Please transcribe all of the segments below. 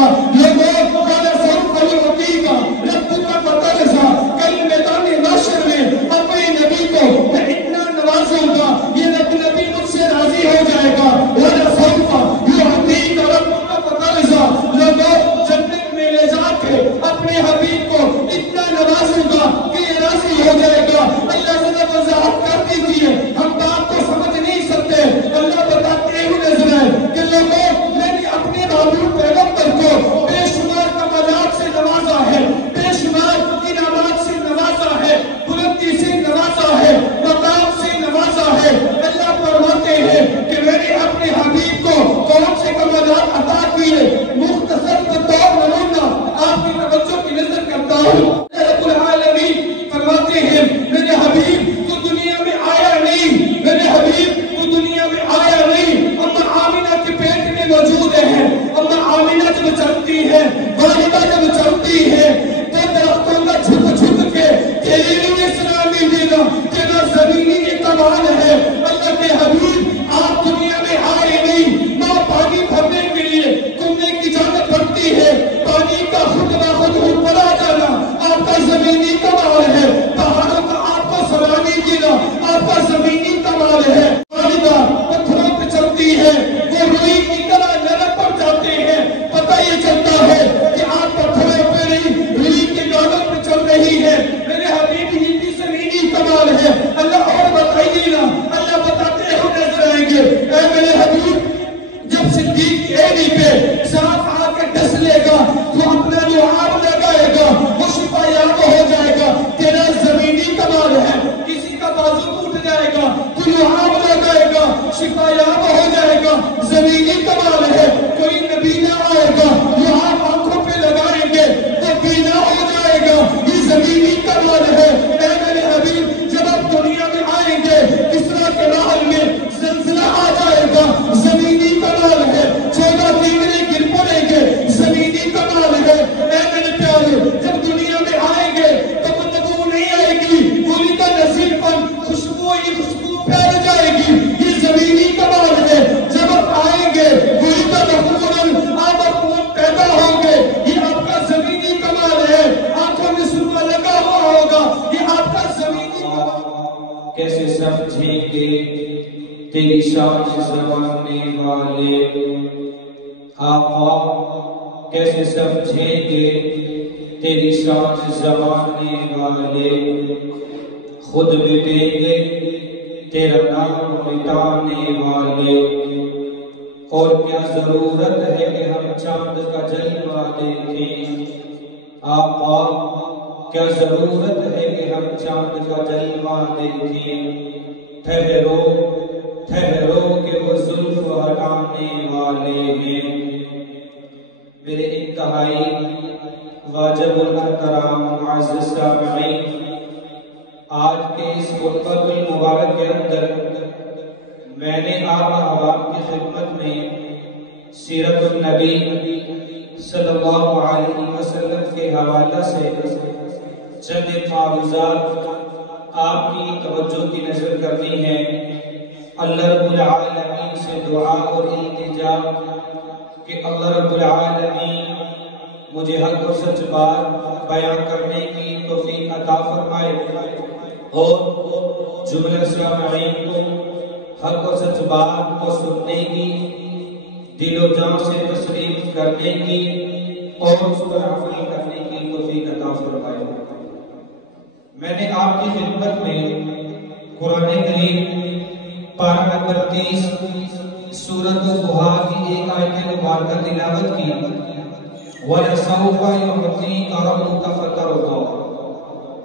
گا لوگوں والا سوف یعطیک ربک فترضی کل میدان محشر میں اپنے نبی کو میں اتنا نوازوں گا یہ رب نبی مجھ سے راضی ہو جائے گا والا سوف یعطیک ربک فترضی لوگوں جنت میں لے جا کے اپنے حبیب کو اتنا نوازوں گا کہ یہ راضی ہو جائے گا اللہ نے وضاحت کر دی ہے ہم بات کو سمجھ نہیں سکتے اللہ بتاتے ہی نظر ہے کہ لوگوں میں نے اپنے محبوب پیغمبر کو بے شمار کمالات سے نوازا ہے بے شمار انعامات سے نوازا ہے بلندی سے نوازا ہے مقام سے نوازا ہے اللہ فرماتے ہیں کہ میں نے اپنے حبیب کو کون سے کمالات عطا کیے مختصر بطور نمونہ آپ کی توجہ کی نظر کرتا ہوں رب العالمین فرماتے ہیں میرے حبیب تو دنیا میں آیا نہیں میرے حبیب تو دنیا میں آیا نہیں اما آمینہ کے پیٹ میں موجود ہے اما آمینہ جب چلتی ہے والدہ جب چلتی ہے تو درختوں کا جھک کے تیری اسلامی دینا تیرا زمینی کمال ہے اللہ کے حبیب آپ دنیا میں آئے نہیں نہ پانی بھرنے کے لیے کنویں کی جانب پڑتی ہے پانی کا خود بخود اوپر آ جانا آپ کا زمینی کمال ہے پہاڑوں کا آپ کو سلامتی دینا آپ کا زمینی کمال ہے والدہ پتھروں پہ چلتی ہے وہ روئی کی طرح نرم پڑ جاتے ہیں پتہ یہ چلتا ہے کہ آپ پتھروں پہ نہیں روئی کے گالوں پہ چل رہی ہے میرے حبیب ہی کی زمینی کمال ہے اللہ اور بتائیے نا اللہ بتاتے ہو نظر آئیں گے اے میرے حبیب جب صدیق کی ایڑی پہ سانپ آ کے ڈس لے گا تو اپنا لعاب لگائے گا وہ شفا یاب ہو جائے گا تیرا زمینی کمال ہے کسی کا بازو ٹوٹ جائے گا تو لعاب لگائے گا شفا یاب ہو جائے گا زمینی کمال ہے کوئی نبینا آئے گا لعاب آنکھوں پہ لگائیں گے تو بینا ہو جائے گا یہ زمینی کمال ہے اے میرے حبیب جب آپ دنیا میں آئیں گے کسرا کے محل میں زلزلہ آ جائے گا زمینی کمال ہے 14 تیغرے گر پڑیں گے زمینی کمال ہے اے میرے پیارے جب دنیا میں آئیں گے تو بدبو نہیں آئے گی پوری کا نصیب پن خوشبو ہی خوشبو پھیل جائے گی یہ زمینی کمال ہے جب آپ آئیں گے پوری کا مفعول آپ مفعول پیدا ہوں گے یہ آپ کا زمینی کمال ہے آنکھوں میں سرما لگا ہوا ہوگا یہ آپ کا زمینی کمال کیسے سمجھیں گے تیری شان زمانے والے آقا کیسے سمجھیں گے تیری شان زمانے والے خود مٹیں گے تیرا نام مٹانے والے اور کیا ضرورت ہے کہ ہم چاند کا جلوہ دیکھیں آقا کیا ضرورت ہے کہ ہم چاند کا جلوہ دیکھیں ٹھہرو ٹھہرو کہ وہ زلف ہٹانے والے ہیں میرے انتہائی واجب الاحترام معزز سامعین آج کے اس خطبہ المبارک کے اندر میں نے آپ احباب کی خدمت میں سیرت النبی صلی اللہ علیہ وسلم کے حوالہ سے چند معروضات آپ کی توجہ کی نظر کرنی ہے اللہ رب العالمین سے دعا اور التجا کہ اللہ رب العالمین مجھے حق اور سچ بات بیان کرنے کی توفیق عطا فرمائے اور جملہ سامعین کو حق اور سچ بات کو سننے کی دل و جان سے تسلیم کرنے کی اور اس پر عمل کرنے کی توفیق عطا فرمائے میں نے آپ کی خدمت میں قرآن کریم پارہ نمبر 30 سورۃ الضحیٰ کی ایک آیت مبارکہ تلاوت کی وَلَسَوْفَ يُعْطِيكَ رَبُّكَ فَتَرْضَىٰ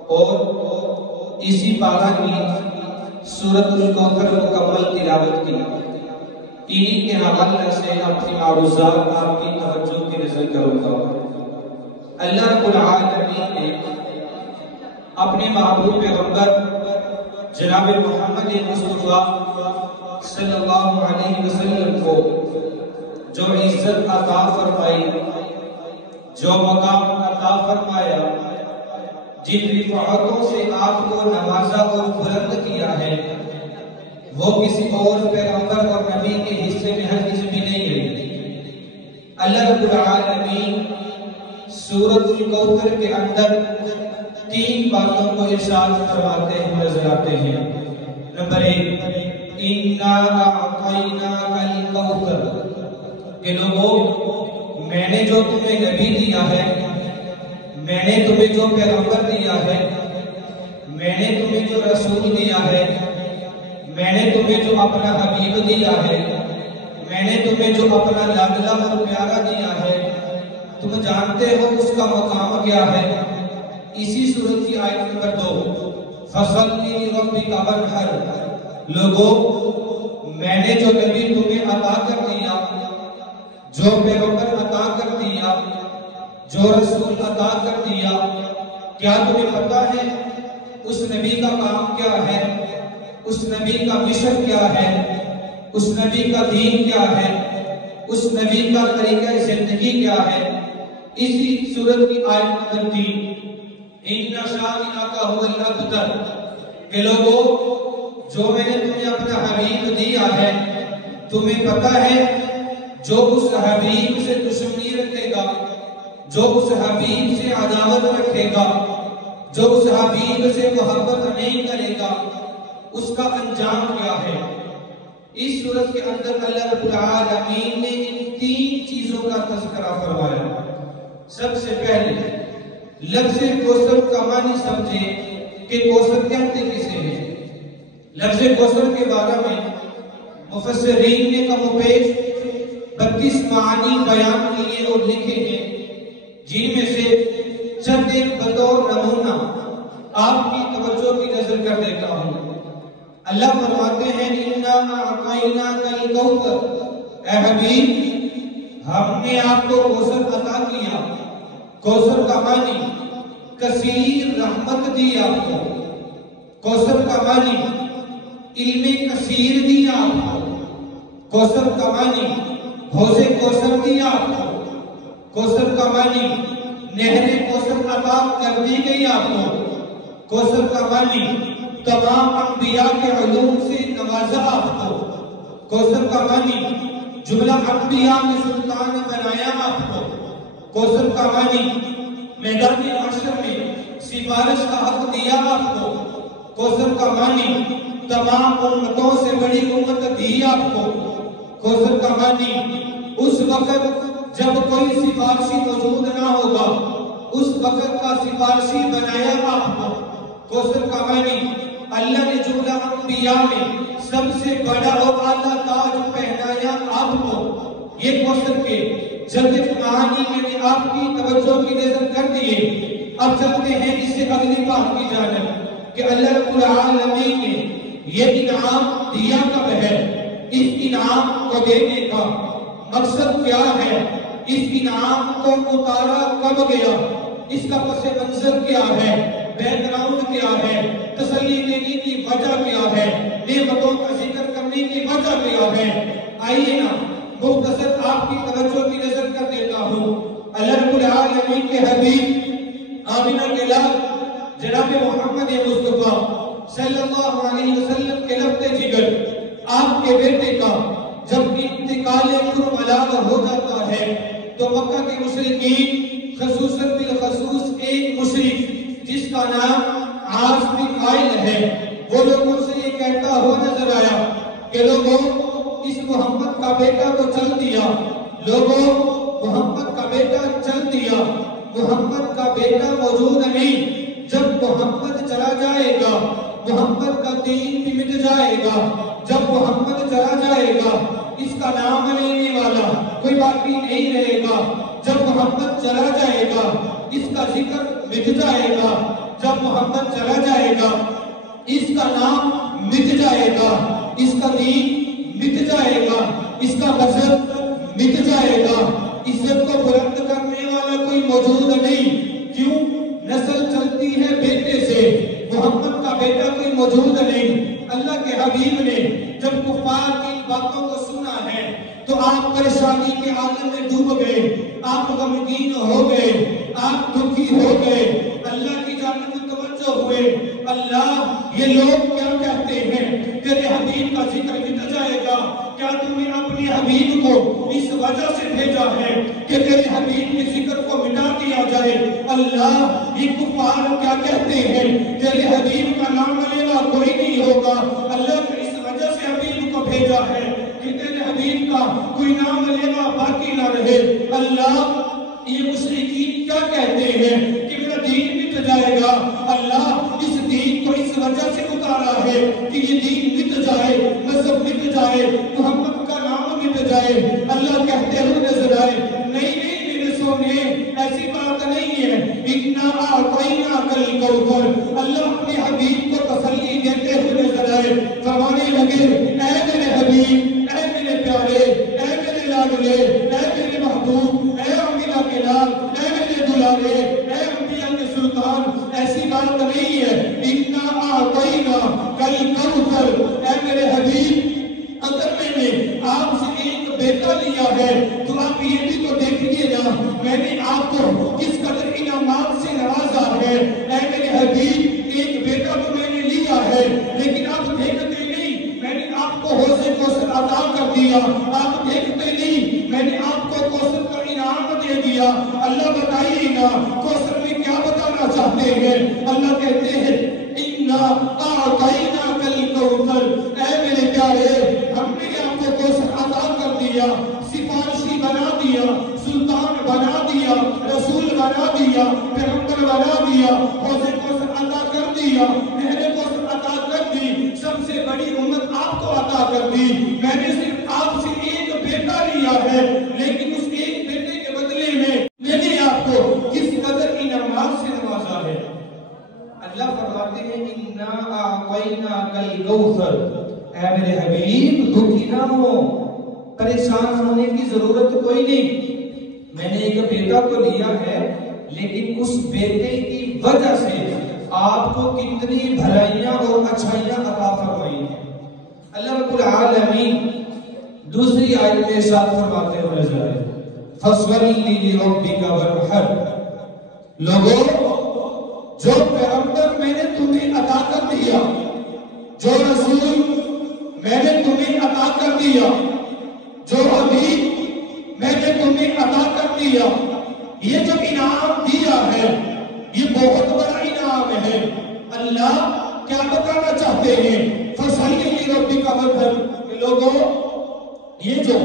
اور اسی پارہ کی سورۃ الکوثر مکمل تلاوت کی عید کے حوالے سے اپنی معروضات آپ کی توجہ کی نظر کروں گا اللہ رب العالمین نے اپنے محبوب پیغمبر جناب محمد مصطفیٰ صلی اللہ علیہ وسلم کو جو عزت عطا فرمائی جو مقام عطا فرمایا جن رفعتوں سے آپ کو نوازا اور بلند کیا ہے وہ کسی اور پیغمبر اور نبی کے حصے میں ہرگز بھی نہیں ہے اللہ رب العالمین سورۃ الکوثر کے اندر 3 باتوں کو ارشاد فرماتے ہیں نظر آتے ہیں۔ نمبر 1، اِنَّا أَعْطَيْنَاكَ الْكَوْثَرَ، کہ لوگوں میں نے جو تمہیں نبی دیا ہے، میں نے تمہیں جو پیغمبر دیا ہے، میں نے تمہیں جو رسول دیا ہے، میں نے تمہیں جو اپنا حبیب دیا ہے، میں نے تمہیں جو اپنا لاڈلا اور پیارا دیا ہے، تم جانتے ہو اس کا مقام کیا ہے؟ اسی سورت کی آیت نمبر 2، فَصَلِّ لِرَبِّكَ وَانْحَرْ، لوگوں میں نے جو نبی تمہیں عطا کر دیا، جو پیغمبر عطا کر دیا، جو رسول عطا کر دیا، کیا تمہیں پتا ہے اس نبی کا کام کیا ہے؟ اس نبی کا مشن کیا ہے؟ اس نبی کا دین کیا ہے؟ اس نبی کا طریقہ زندگی کیا ہے؟ اسی سورت کی آیت نمبر 3، اِنَّ شَانِئَكَ هُوَ الْأَبْتَرُ، کہ لوگوں جو میں نے تمہیں اپنا حبیب دیا ہے، تمہیں پتا ہے جو اس حبیب سے دشمنی رکھے گا، جو اس حبیب سے عداوت رکھے گا، جو اس حبیب سے محبت نہیں کرے گا، اس کا انجام کیا ہے؟ اس صورت کے اندر اللہ رب العالمین نے ان 3 چیزوں کا تذکرہ فرمایا۔ سب سے پہلے لفظ کوثر کا معنی سمجھیں کہ کوثر کہتے کسے ہیں۔ لفظ کوثر کے بارے میں مفسرین نے کم و بیش 32 معنی بیان کیے اور لکھے ہیں، جن میں سے چند ایک بطور نمونہ آپ کی توجہ کی نظر کر دیتا ہوں۔ اللہ فرماتے ہیں اِنَّا أَعْطَيْنَاكَ الْكَوْثَرَ، اے حبیب ہم نے آپ کو کوثر عطا کیا۔ کوثر کا معنی کثیر رحمت دی آپ کو، کوثر کا معنی علم کثیر دیا آپ کو، کوثر کا معنی حوض کوثر دیا آپ کو، کوثر کا معنی نہر کوثر عطا کر دی گئی آپ کو، کوثر کا معنی تمام انبیاء کے علوم سے نوازا آپ کو، کوثر کا معنی جملہ انبیاء میں سلطان بنایا آپ کو، کوثر کا معنی میدان محشر میں سفارش کا حق دیا آپ کو، کوثر کا معنی تمام امتوں سے بڑی امت دی آپ کو، کوثر کا معنی اس وقت جب کوئی سفارشی موجود نہ ہوگا اس وقت کا سفارشی بنایا آپ کو، کوثر کا معنی اللہ نے جملہ انبیاء میں سب سے بڑا اور اعلیٰ تاج پہنایا آپ کو۔ یہ کوثر کے جلد معانی میں نے آپ کی توجہ کی نظر کر دیے۔ اب چلتے ہیں اس سے اگلی بات کی جانب کہ اللہ رب العالمین نے یہ انعام دیا کب ہے، اس انعام کو دینے کا مقصد کیا ہے، اس انعام کو اتارا کب گیا، اس کا پس منظر کیا ہے، بیک گراؤنڈ کیا ہے، تسلی دینے کی وجہ کیا ہے، نعمتوں کا ذکر کرنے کی وجہ کیا ہے۔ آئیے نا مختصر آپ کی توجہ کی نظر کر دیتا ہوں۔ اللہ رب العالمین کے حبیب آمنہ کے لال جناب محمد مصطفیٰ صلی اللہ علیہ وسلم کے لفظ جگر آپ کے بیٹے کا جب انتقال کربلا ہو جاتا ہے تو مکہ کے مشرکین خصوصاً بالخصوص ایک مشرک جس کا نام عاص بن وائل ہے، وہ لوگوں سے یہ کہتا ہوا نظر آیا کہ لوگوں اس محمد کا بیٹا تو چل دیا، لوگوں محمد کا بیٹا چل دیا، محمد کا بیٹا موجود نہیں، جب محمد چلا جائے گا محمد کا دین بھی مٹ جائے گا، جب محمد چلا جائے گا اس کا نام لینے والا کوئی باقی نہیں رہے گا، جب محمد چلا جائے گا اس کا ذکر مٹ جائے گا، جب محمد چلا جائے گا اس کا نام مٹ جائے گا، اس کا دین مٹ جائے گا، اس کا مذہب مٹ جائے گا، عزت کو بلند کرنے والا کوئی موجود نہیں۔ کیوں؟ نسل چلتی ہے بیٹے سے، محمد کا بیٹا کوئی موجود نہیں۔ اللہ کے حبیب نے جب کفار کی باتوں کو سنا ہے تو آپ پریشانی کے عالم میں ڈوب گئے، آپ غمگین ہو گئے، آپ دکھی ہو گئے، اللہ کی جانب توجہ ہوئے۔ اللہ یہ لوگ کیا کہتے ہیں، تیرے حبیب کا ذکر مٹ جائے گا، کیا تمہیں اپنے حبیب کو اس وجہ سے بھیجا ہے کہ تیرے حبیب کی ذکر کو مٹا دیا جائے۔ اللہ یہ کفار کیا کہتے ہیں، تیرے حبیب کا نام لینا کوئی نہیں ہوگا۔ اللہ نے اس وجہ سے حبیب کو بھیجا ہے کہ تیرے حبیب کا کوئی نام لینا باقی نہ رہے۔ اللہ یہ مشرکین کیا کہتے ہیں کہ میرا دین مٹ جائے گا۔ اللہ اس دین کو اس وجہ سے اتارا ہے کہ یہ دین مٹ جائے، مذہب مٹ جائے، محمد کا نام مٹ جائے۔ اللہ کہتے ہوئے نظر آئے، نہیں نہیں میرے سونے، ایسی بات نہیں ہے۔ اِنَّا أَعْطَيْنَاكَ الْكَوْثَرَ۔ اللہ اپنے حبیب کو تسلی دیتے ہوئے نظر آئے، فرمانے لگے، اے میرے حبیب، اے میرے پیارے، اے میرے لاڈلے، اے میرے محبوب، اے امینہ کے لال، اے میرے دلارے، اے انبیاء کے سلطان، ایسی بات نہیں ہے۔ اِنَّا أَعْطَيْنَاكَ الْكَوْثَرَ۔ اے میرے حبیب، اگر میں نے آپ سے ایک بیٹا لیا ہے تو آپ یہ بھی تو دیکھئے نا میں نے آپ کو کس قدر انعامات سے نوازا ہے۔ اے میرے حبیب، ایک بیٹا تو میں نے لیا ہے لیکن آپ دیکھتے نہیں میں نے آپ کو حوض کوثر عطا کر دیا، آپ دیکھتے نہیں میں نے آپ کو کوثر کا انعام دے دیا۔ اللہ بتائیے نا کوثر میں کیا بتانا چاہتے ہیں؟ اللہ کہتے ہیں اِنَّا أَعْطَيْنَاكَ الْكَوْثَرَ۔ اے میرے پیارے، ہم نے آپ کو کوثر عطا کر دیا، سفارشی بنا دیا، سلطان بنا دیا، رسول بنا دیا، پیغمبر بنا دیا، حوض کوثر عطا کر دیا، نہر کوثر عطا کر دی، سب سے بڑی امت آپ کو عطا کر دی۔ میں نے صرف آپ سے ایک بیٹا لیا ہے لیکن اس ایک بیٹے کے بدلے میں نے آپ کو کس قدر انعامات سے نوازا ہے۔ اللہ فرماتے ہیں اِنَّا أَعْطَيْنَاكَ الْكَوْثَرَ۔ اے میرے حبیب دکھی نہ ہو، پریشان ہونے کی ضرورت کوئی نہیں۔ میں نے ایک بیٹا تو لیا ہے لیکن اس بیٹے کی وجہ سے آپ کو کتنی بھلائیاں اور اچھائیاں عطا فرمائی ہیں۔ اللہ رب العالمین دوسری آیت میں ارشاد فرماتے ہوئے نظر آئے، فَصْوَلِّ لِرَبِّكَ وَانْحَرْ۔ لوگوں، جو پیغمبر میں نے تمہیں عطا کر دیا، جو رسول میں نے تمہیں عطا کر دیا، جو حبیب میں نے تمہیں عطا کر دیا، یہ جو انعام دیا ہے یہ بہت بڑا انعام ہے۔ اللہ کیا بتانا چاہتے ہیں؟ فَصَلِّ لِرَبِّكَ وَانْحَرْ۔ لوگوں، یہ جو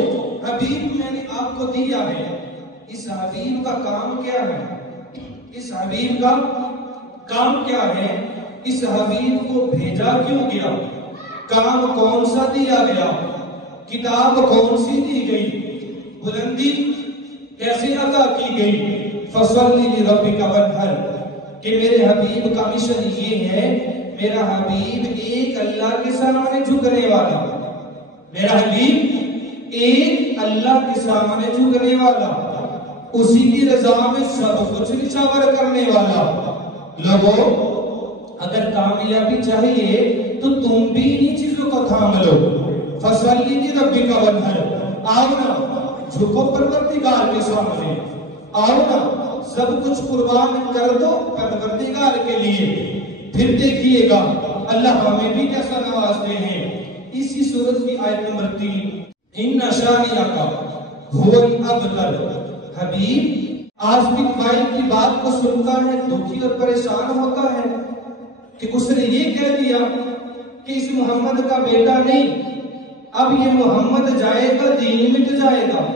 حبیب میں نے آپ کو دیا ہے، اس حبیب کا کام کیا ہے؟ اس حبیب کا کام کیا ہے؟ اس حبیب کو بھیجا کیوں گیا؟ کام کون سا دیا گیا؟ کتاب کون سی دی گئی؟ بلندی کیسے عطا کی گئی؟ فَصَلِّ لِرَبِّكَ وَانْحَرْ، کہ میرے حبیب کا مشن یہ ہے، میرا حبیب ایک اللہ کے سامنے جھکنے والا، میرا حبیب ایک اللہ کے سامنے جھکنے والا، اسی کی رضا میں سب کچھ نچھاور کرنے والا۔ لوگوں، اگر کامیابی چاہیے تو تم بھی انہی چیزوں کو تھام لو۔ فَصَلِّ لِرَبِّكَ وَانْحَرْ، آؤ نا جھکو پروردگار کے سامنے، آؤ نا سب کچھ قربان کر دو پروردگار کے لیے، پھر دیکھیے گا اللہ ہمیں بھی کیسا نوازتے ہیں۔ اسی سورت کی آیت نمبر 3، اِنَّ شَانِئَكَ هُوَ الْأَبْتَرُ۔ حبیب آسمک فائل کی بات کو سنتا ہے، دکھی اور پریشان ہوتا ہے کہ اس نے یہ کہہ دیا کہ اس محمد کا بیٹا نہیں، اب یہ محمد جائے گا دین مٹ جائے گا۔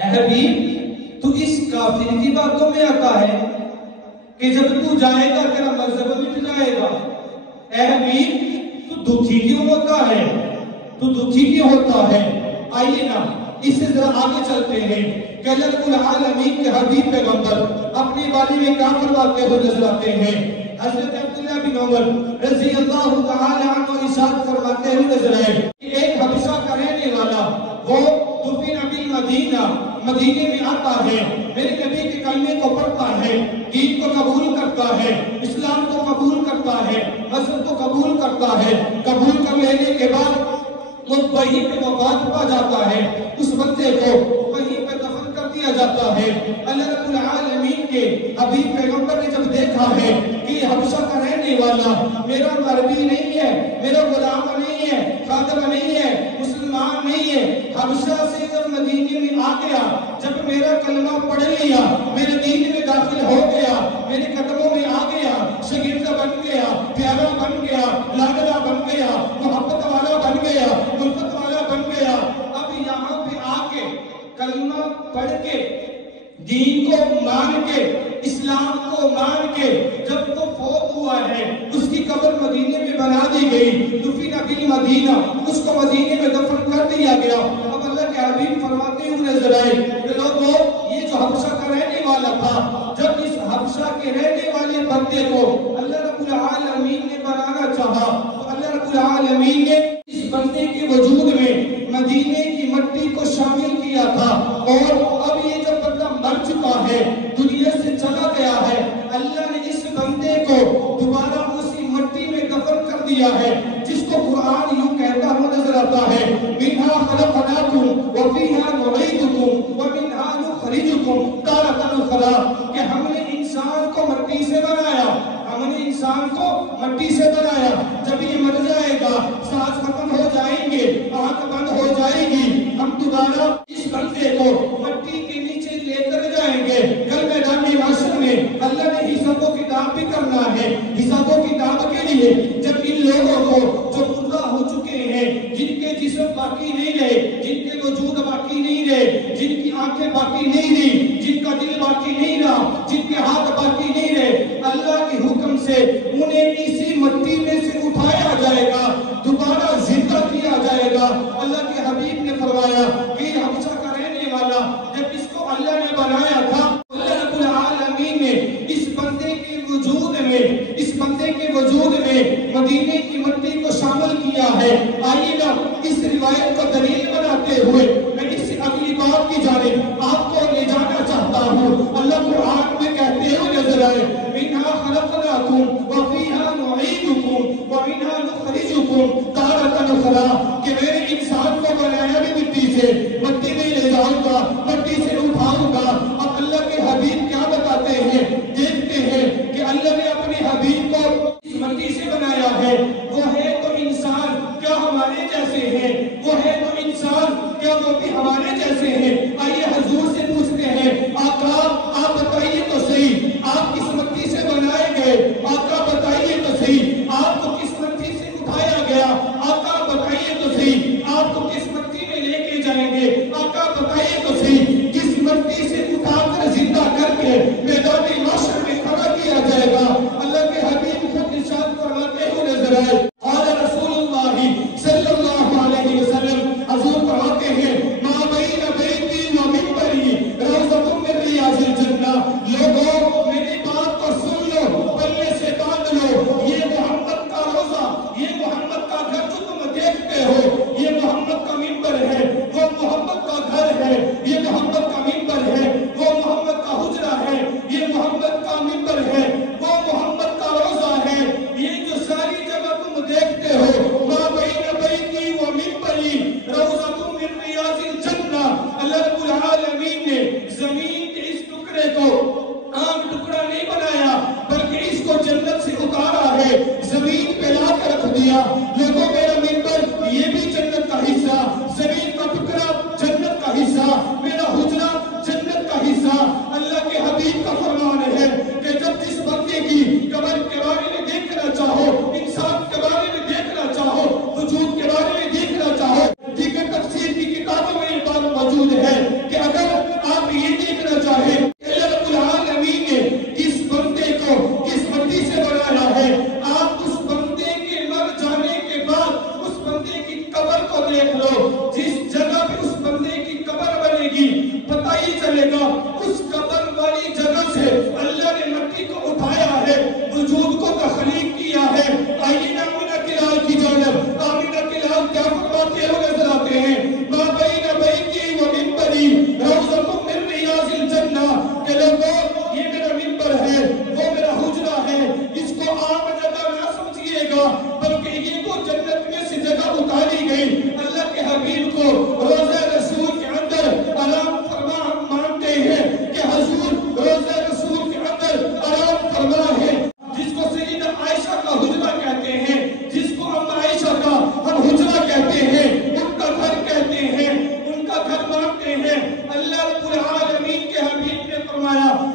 اے حبیب، تو اس کافر کی باتوں میں آتا ہے کہ جب تو جائے گا تیرا مذہب مٹ جائے گا۔ اے حبیب، تو دکھی کیوں ہوتا ہے؟ تو دکھی کیوں ہوتا ہے؟ آئیے نا اس سے ذرا آگے چلتے ہیں کہ اللہ رب العالمین کے حبیب پیغمبر اپنی بانی میں کیا فرماتے ہوئے نظر آتے ہیں۔ حضرت عبداللہ بن عمر رضی اللہ تعالی عنہ ارشاد فرماتے ہوئے نظر آئے کہ ایک حبشہ کا رہنے والا وہ دفن بالمدینہ، مدینے میں آتا ہے، میرے نبی کے کلمے کو پڑھتا ہے، دین کو قبول کرتا ہے، اسلام کو قبول کرتا ہے، مذہب کو قبول کرتا ہے، قبول کر لینے کے بعد وہ وہیں پہ وفات پا جاتا ہے، اس بندے کو وہیں پہ دفن کر دیا جاتا ہے۔ اللہ رب العالمین کے حبیب پیغمبر نے جب دیکھا ہے کہ یہ حبشہ کا رہنے والا میرا مربی نہیں ہے، میرا غلام نہیں ہے، خادم نہیں ہے، مسلمان نہیں ہے، حبشہ سے جب مدینے گیا، جب میرا کلمہ پڑھ لیا، میرے دین میں داخل ہو گیا، میرے قدموں میں آ گیا، شاگرد بن گیا، پیارا بن گیا، لاڈلا بن گیا، محبت والا بن گیا، ملفت والا بن گیا، اب یہاں پہ آ کے کلمہ پڑھ کے دین کو مان کے اسلام کو مان کے جب وہ فوت ہوا ہے، اس کی قبر مدینے میں بنا دی گئی، دفن بالمدینہ، اس کو مدینے میں دفن کر دیا گیا۔ اب اللہ کے حبیب فرماتے ہوئے نظر آئے کہ لوگوں، یہ جو حبشہ کا رہنے والا تھا، جب اس حبشہ کے رہنے والے بندے کو اللہ رب العالمین نے بنانا چاہا تو اللہ رب العالمین نے اس بندے کے وجود میں مدینے کی مٹی کو شامل کیا تھا، اور اب یہ جب بندہ مر چکا ہے، دنیا سے چلا گیا ہے، اللہ نے اس بندے کو دوبارہ اسی مٹی میں دفن کر دیا ہے، جس کو قرآن یوں کہتا ہوا نظر آتا ہے، منہا خلقناکم وفیہا نعیدکم ومنہا نخرجکم تارۃ اخری، کہ ہم نے انسان کو مٹی سے بنایا، ہم نے انسان کو مٹی سے بنایا، جب یہ مر جائے گا، سانس ختم ہو جائیں گے، آنکھ بند ہو جائے گی، ہم دوبارہ اس بندے کو مٹی کے نیچے لے کر جائیں گے، کل میدان محشر میں اللہ نے حساب و کتاب بھی کرنا ہے، حساب و کتاب کے لیے جب ان لوگوں کو جو مردہ ہو چکے ہیں، جن کے جسم باقی نہیں رہے، جن کے وجود باقی نہیں رہے، جن کی آنکھیں باقی نہیں رہی، جن کا دل باقی نہیں رہا، جن کے ہاتھ باقی نہیں رہے، اللہ کے حکم سے انہیں اسی مٹی میں سے اٹھایا جائے گا، دوبارہ زندہ کیا جائے گا۔ اللہ کے حبیب نے فرمایا کہ یہ حبشہ کا رہنے والا جب اس کو اللہ نے بنایا تھا، اللہ رب العالمین نے اس بندے کے وجود میں، اس بندے کے وجود میں مدینے کی مٹی کو شامل کیا ہے۔ آئیے نا اس روایت کو دلیل بناتے ہوئے میں اس اگلی بات کی جانب آپ کو لے جانا چاہتا ہوں۔ اللہ قرآن میں کہتے ہوئے نظر آئے، منہا خلقناکم وفیہا نعیدکم ومنہا نخرجکم تارۃ اخری، کہ میں نے انسان کو بنایا بھی مٹی سے، مٹی میں لے جاؤں گا، مٹی سے اٹھاؤں گا۔ اب اللہ کے حبیب کیا بتاتے ہیں، دیکھتے ہیں کہ اللہ نے اپنے حبیب کو اس مٹی سے بنایا ہے، وہ ہے تو انسان، کیا ہمارے جیسے ہیں؟ وہ ہے تو انسان، کیا وہ بھی ہمارے جیسے ہیں؟ آئیے حضور سے پوچھتے ہیں، آقا آپ بتائیے تو صحیح، آپ کس مٹی سے بنائے گئے؟ آقا بتائیے تو صحیح، آپ کو کس مٹی سے اٹھایا گیا؟ آقا بتائیے تو صحیح، آپ کو کس مٹی میں لے کے جائیں گے؟ آقا بتائیے تو صحیح، کس مٹی سے اٹھا کر زندہ کر کے میدان محشر میں کھڑا کیا جائے گا؟ اللہ کے حبیب خود ارشاد فرماتے ہوئے نظر آئے، قال رسول اللہ صلی اللہ علیہ وسلم، حضور فرماتے ہیں، ما بین بیتی و منبری روضۃ من ریاض الجنہ، لوگوں میری بات کو سن لو، پلے سے باندھ لو، یہ محمد کا روضہ، یہ محمد کا گھر جو تم دیکھتے ہو، یہ محمد کا منبر ہے، وہ محمد کا گھر ہے، یہ محمد کا منبر ہے، وہ محمد کا حجرہ ہے، یہ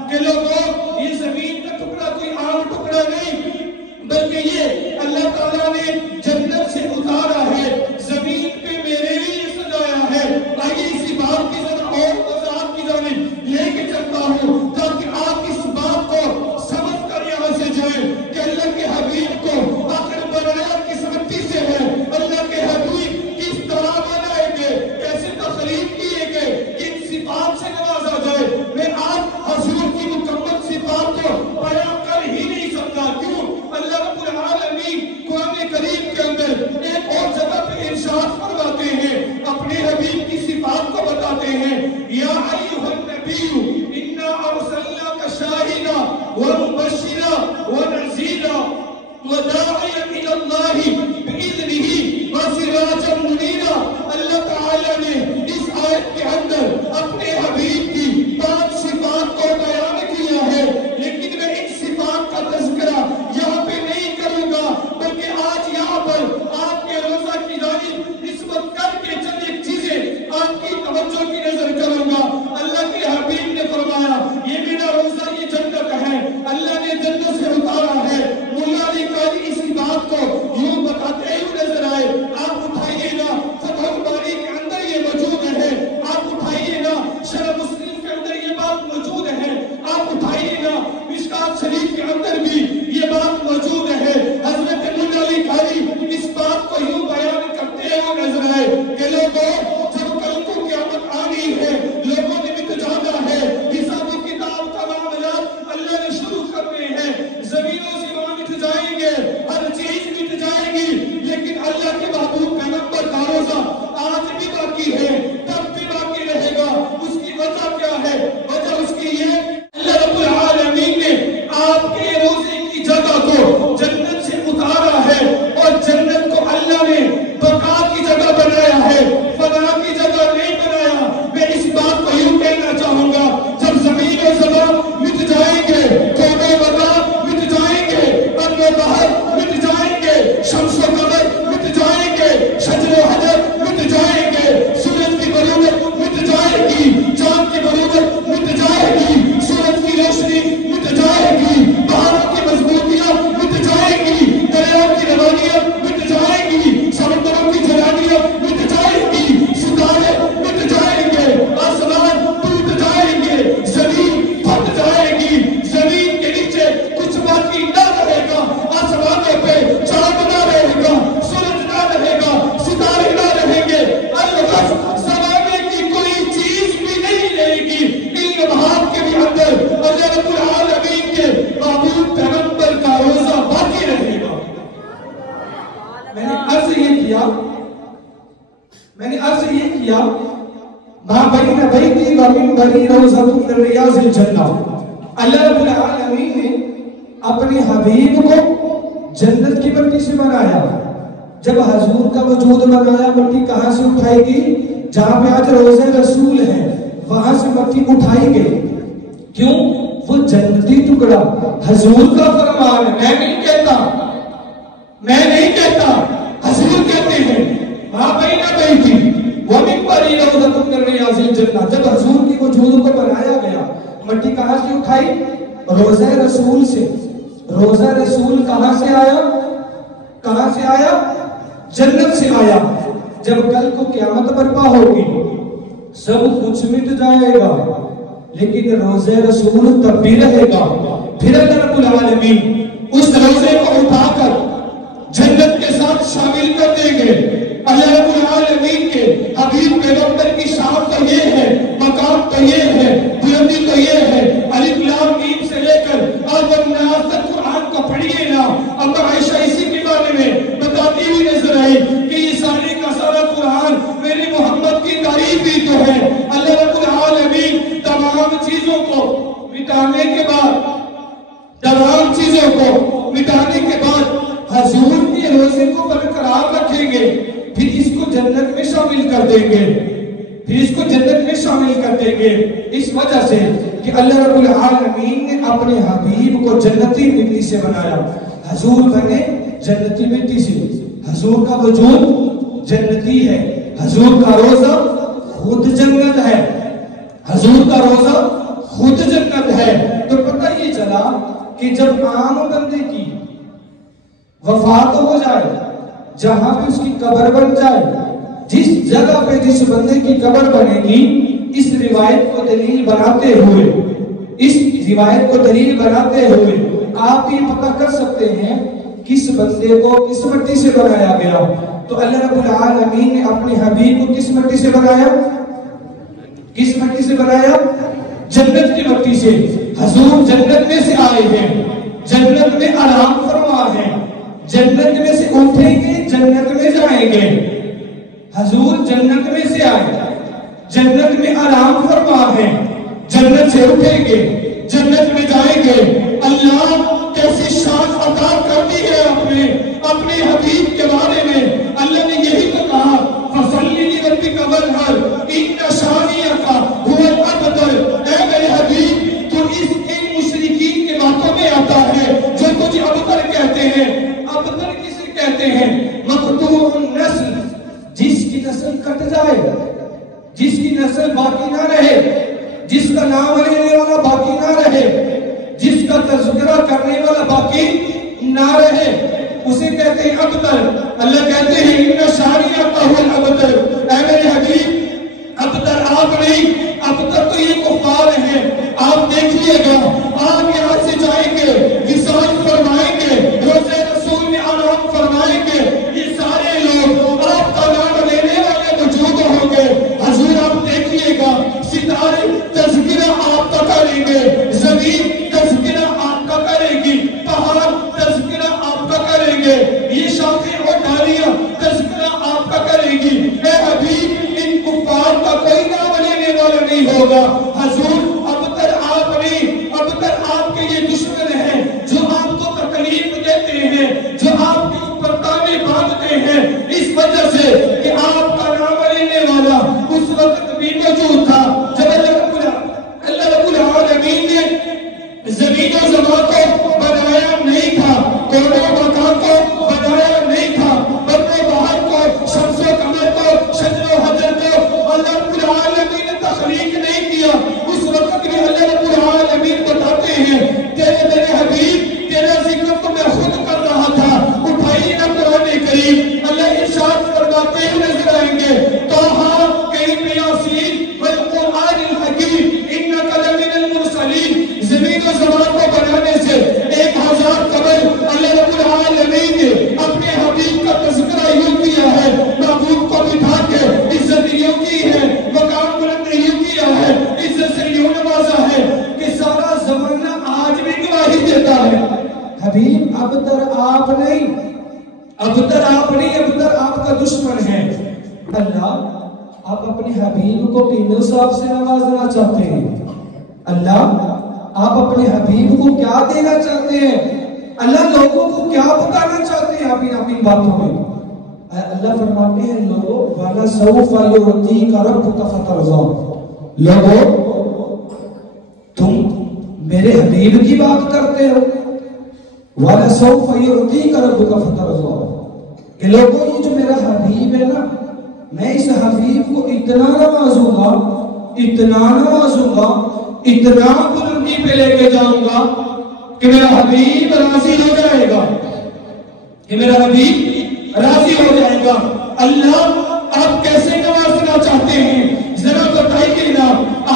کہ لوگوں یہ زمین کا ٹکڑا کوئی عام ٹکڑا نہیں، بلکہ یہ اللہ تعالیٰ نے جنت سے اتارا ہے، زمین پہ میرے لیے سجایا ہے۔ آئیے اسی بات کی ذرا اور وضاحت کی جانب لے کے چلتا ہوں تاکہ آپ اس بات کو سمجھ کر یہاں سے جائیں کہ اللہ کے حبیب کو آخر بنایا کس مٹی سے ہے، اللہ کے حبیب کس طرح بنائے گئے، کیسے تخلیق کیے گئے، کن صفات سے نوازا جائے۔ میں آج حضور کی مکمل صفات کو بیان کر ہی نہیں سکتا، کیوں؟ اللہ رب العالمین قرآن کریم کے اندر ایک اور جگہ پہ ارشاد فرماتے ہیں، اپنے حبیب کی صفات کو بتاتے ہیں، یا ایھا النبی انا ارسلناک شاہدا ومبشرا ونذیرا وداعیا الی اللہ باذنہ وسراجا منیرا۔ اللہ تعالی نے اس آیت کے اندر اپنے حبیب کی 5 صفات کو بیان کیا ہے، لیکن میں ان صفات کا تذکرہ یہاں پہ نہیں کروں گا، بلکہ آج یہاں پر آپ کے روزہ کی جانب نسبت کر کے چند ایک چیزیں آپ کی توجہ کی نظر کروں گا۔ اللہ کے حبیب نے فرمایا یہ میرا روزہ یہ جنت ہے، اللہ نے جنت سے اتارا ہے۔ مولا علی قاری اسی بات کو یوں بتاتے ہوئے نظر آئے، آپ اٹھائیے گا فتح الباری کے اندر یہ موجود ہے، آپ اٹھائیے گا شرح مسلم کے اندر یہ بات موجود ہے، آپ اٹھائیے گا مشکات شریف کے اندر بھی یہ بات موجود ہے۔ حضرت مولا علی قاری اس بات کو یوں بیان کرتے ہوئے نظر آئے کہ لوگوں جب کل کو قیامت آنی ہے، لوگوں نے مٹ جانا ہے، حساب و کتاب کا معاملات اللہ نے شروع کرنے ہیں، زمین و زمان مٹ جائیں گے، ہر چیز مٹ جائے گی، لیکن اللہ کے محبوب پیغمبر کا روزہ آج بھی باقی ہے، تب بھی باقی رہے گا۔ اس کی وجہ کیا ہے؟ وجہ اس کی یہ اللہ رب العالمین نے آپ کے روزے کی جگہ کو جنت سے اتارا ہے، اور جنت کو اللہ نے بقا کی جگہ بنایا ہے، فنا کی جگہ نہیں بنایا۔ میں اس بات کو یوں کہنا چاہوں گا، جب زمین و زمان مٹ جائیں گے، کونے وغا مٹ جائیں گے، ارض و بحر مٹ جائیں گے، شمس و قمر مٹ جائیں گے، شجر و حجر مٹ جائیں گے، سورج کی بروت مٹ جائے گی، چاند کی بروت مٹ جائے گی، سورج کی روشنی مٹ جائے گی، پہاڑوں کی مضبوطیاں مٹ جائیں گی، دریاؤں کی روانیاں مٹ جائیں گی، سمندروں کی جلانیاں مٹ جائیں گی، ستارے مٹ جائیں گے، آسمان ٹوٹ جائیں گے، زمین پھٹ جائے گی، زمین کے نیچے کچھ باقی نہ رہے گا، آسمانوں پہ چاند نہ رہے گا، سورج نہ رہے گا، ستارے نہ رہیں گے، البس زمانے کی کوئی چیز بھی نہیں رہے گی۔ ان لمحات کے بھی اندر اللہ رب العالمین کے محبوب پیغمبر کا روزہ باقی رہے گا۔ میں نے عرض یہ کیا ما بین بیتی و منبری روضۃ من ریاض الجنہ۔ اللہ رب العالمین نے اپنے حبیب کو جنت کی مٹی سے بنایا۔ جب حضور کا وجود بنایا، مٹی کہاں سے اٹھائی گئی؟ جہاں پہ آج روضہ رسول ہے وہاں سے مٹی اٹھائی گئی۔ کیوں؟ وہ جنتی ٹکڑا حضور کا فرمان ہے، میں نہیں کہتا، حضور کہتے ہیں ما بین بیتی و منبری روضۃ من ریاض الجنہ۔ جب حضور کی وجود کو بنایا گیا، مٹی کہاں سے اٹھائی؟ روضہ رسول سے۔ روضہ رسول کہاں سے آیا؟ جنت سے آیا۔ جب کل کو قیامت برپا ہوگی، سب کچھ مٹ جائے گا، لیکن روضہ رسول تب بھی رہے گا۔ پھر اللہ رب العالمین اس روضے کو اٹھا کر جنت کے ساتھ شامل کر دیں گے۔ اللہ رب العالمین کے حبیب پیغمبر کی شان تو یہ ہے، مقام تو یہ ہے، بلندی تو یہ ہے۔ الف لام میم سے لے کر آدم ناس تک قرآن کو پڑھیے نا۔ اب عائشہ اسی کے بارے میں بتاتی ہوئی نظر آئی کہ یہ سارے کا سارا قرآن میرے محمد کی تعریف ہی تو ہے۔ اللہ رب العالمین تمام چیزوں کو مٹانے کے بعد حضور کے روزے کو برقرار رکھیں گے، پھر اس کو جنت میں شامل کر دیں گے، اس وجہ سے کہ اللہ رب العالمین نے اپنے حبیب کو جنتی مٹی سے بنایا۔ حضور بنے جنتی مٹی سے، حضور کا وجود جنتی ہے، حضور کا روزہ خود جنت ہے، حضور کا روزہ خود جنت ہے۔ السلام کہ جب عام بندے کی وفات ہو جائے، جہاں پہ اس کی قبر بن جائے، جس جگہ پہ جس بندے کی قبر بنے گی، اس روایت کو دلیل بناتے ہوئے آپ یہ پتہ کر سکتے ہیں کس بندے کو کس مٹی سے بنایا گیا. تو اللہ رب العالمین نے اپنے حبیب کو کس مٹی سے بنایا؟ کس مٹی سے بنایا؟ جنت کی مٹی سے. حضور جنت میں سے آئے ہیں، جنت میں آرام فرما ہے، جنت میں سے اٹھیں گے، جنت میں جائیں گے. حضور جنت میں سے آئے، جنت میں آرام فرما ہے، جنت سے اٹھیں گے، جنت میں جائیں گے. اللہ کیسی شان عطا کر دی ہے اپنے حبیب کے بارے میں. اللہ نے یہی تو کہا فصلی لربک وانحر ان شانئک هو الابتر. اے میرے حبیب تو ان مشرکین کے باتوں میں آتا ہے جو تجھے ابتر کہتے ہیں. ابتر کسے کہتے ہیں؟ مقطوع النسل، جس کی نسل کٹ جائے، جس کی نسل باقی نہ رہے، جس کا نام لینے والا باقی نہ رہے، جس کا تذکرہ کرنے والا باقی نہ رہے، اسے کہتے ہیں ابتر. اللہ کہتے ہیں ان شانئک هو الابتر. اے میرے حبیب ابتر آپ نہیں، ابتر تو یہ کفار ہیں. آپ دیکھیے گا آپ یہاں سے جائیں گے، وصال فرمائیں گے، روزے رسول میں آرام فرمائیں گے، یہ سارے لوگ آپ کا نام لینے والے موجود ہوں گے. حضور آپ دیکھیے گا ستارے تذکرہ آپ کا کریں گے، زمین تذکرہ آپ کا کرے گی، پہاڑ تذکرہ آپ کا کریں گے، یہ شاخیں اور ڈالیاں تذکرہ آپ کا کرے گی. اے حبیب ان کفار کا کوئی نام لینے والا نہیں ہوگا. حضور ابتر آپ نہیں، ابتر آپ کے یہ دشمن ہیں جو آپ کو تکلیف دیتے ہیں، جو آپ کے اوپر تانے باندھتے ہیں، اس وجہ سے کہ آپ کا نام لینے والا اس وقت بھی موجود تھا جب اللہ رب العالمین نے زمین و زمان کو بنایا نہیں تھا، کونوں مکان کو بنایا نہیں تھا، بر و بحر کو، شمس و قمر کو، شجر و حجر کو اللہ رب العالمین نے تخلیق نہیں کیا. اس وقت بھی اللہ رب العالمین بتاتے ہیں تیرے میرے حبیب تیرا ذکر تو میں خود کر رہا تھا. اٹھائیے نا قرآن کریم، اللہ ارشاد فرماتے ہوئے نظر آئیں گے طٰہٰ کیف یاسین والقرآن الحکیم انک لمن المرسلین. زمین و زمان کو بنانے سے 1000 قبل اللہ رب العالمین نے اپنے حبیب کا تذکرہ یوں کیا ہے، محبوب کو بٹھا کے عزت یوں کی ہے، مقام بلند یوں کیا ہے، عزت سے یوں نوازا ہے کہ سارا زمانہ آج بھی گواہی دیتا ہے. حبیب ابتر آپ نہیں، ابتر آپ نہیں، ابتر آپ کا دشمن ہے. اللہ آپ اپنے حبیب کو تین صاحب سے نوازنا چاہتے ہیں. اللہ آپ اپنے حبیب کو کیا دینا چاہتے ہیں؟ اللہ لوگوں کو کیا بتانا چاہتے ہیں آپ ان باتوں میں؟ اللہ فرماتے ہیں لوگوں وَلَسَوْفَ يُعْطِيكَ رَبُّكَ فَتَرْضَىٰ. لوگوں تم میرے حبیب کی بات کرتے ہو، وَلَسَوْفَ يُعْطِيكَ رَبُّكَ فَتَرْضَىٰ. کہ لوگوں یہ جو میرا حبیب ہے نا، میں اس حبیب کو اتنا نوازوں گا، اتنا نوازوں گا، اتنا بلندی پہ لے کے جاؤں گا کہ میرا حبیب راضی ہو جائے گا، کہ میرا حبیب راضی ہو جائے گا. اللہ آپ کیسے نوازنا چاہتے ہیں ذرا بتائیے نا.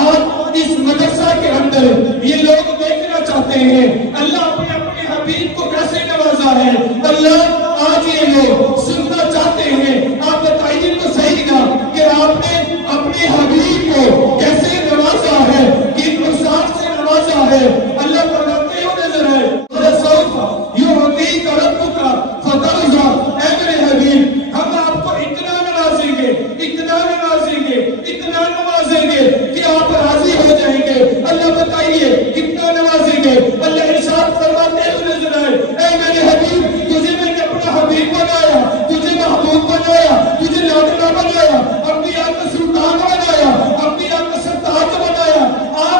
آپ اس مدرسہ کے اندر یہ لوگ دیکھنا چاہتے ہیں اللہ اپنے حبیب کو کیسے نوازا ہے. اللہ آج یہ لوگ سننا چاہتے ہیں. آپ بتائیے تو صحیح نا کہ آپ نے اپنے حبیب کو کیسے نوازا ہے، کن مثال سے نوازا ہے. اللہ فرماتے ہو نظر آئے وَلَسَوْفَ يُعْطِيكَ رَبُّكَ فَتَرْضَىٰ. اے میرے حبیب ہم آپ کو اتنا نوازیں گے، اتنا نوازیں گے، اتنا نوازیں گے کہ آپ راضی ہو جائیں گے. اللہ بتائیے کتنا نوازیں گے. اللہ ارشاد فرماتے ہوئے نظر آئے اے میرے حبیب تجھے میں نے اپنا حبیب بنایا، تجھے محبوب بنایا، تجھے لاڈلا بنایا، انبیاء کا سلطان بنایا، انبیاء کا سرتاج بنایا.